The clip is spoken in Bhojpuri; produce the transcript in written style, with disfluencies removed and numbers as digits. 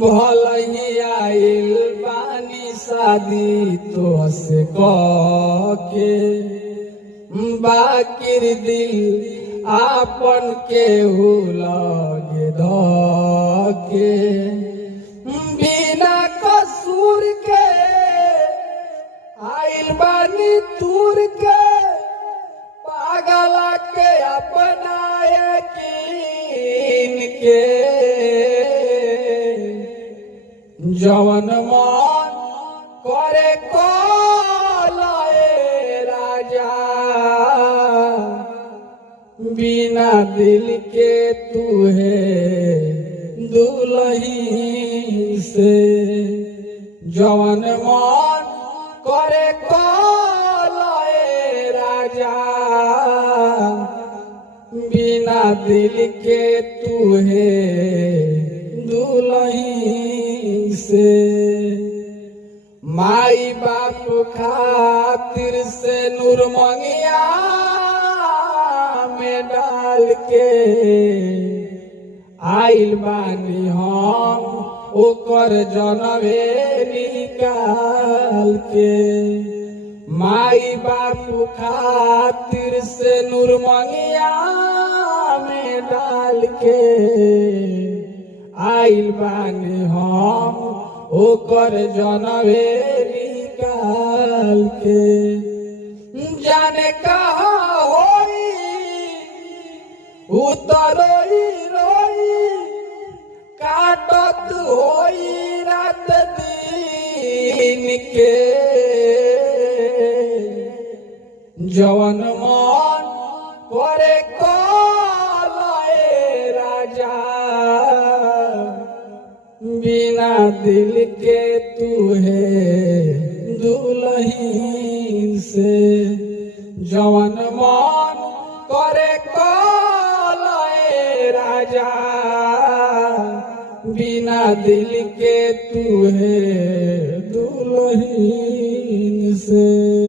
भलही आइल बानी शादी तोहसे के बाकिर दिल आपन केहू लगे धके बिना कसूर के आइल बानी दूर के पागला के अपनाए कीन के जवन मन करे कोलाए राजा बिना दिल के तू है दुल्ही से जवन मन करे कोलाए राजा बिना दिल के तू है दुल्ही से माई बाप खातिर से नूर मंगिया में डाल के आइल बानी हम ओकर जनवे निकाल के माई बाप खातिर से नूर मंगिया में डाल के आइल बानी हम ओकर जनवे निकाल के जाने कहाँ होई उतरोई रोई काटत होई रात दिन के जवन मन करे कोलाए राजा बिना दिल के तू है दुल्ही से जवन मन करे कोलाए राजा बिना दिल के तू है दुल्ही से।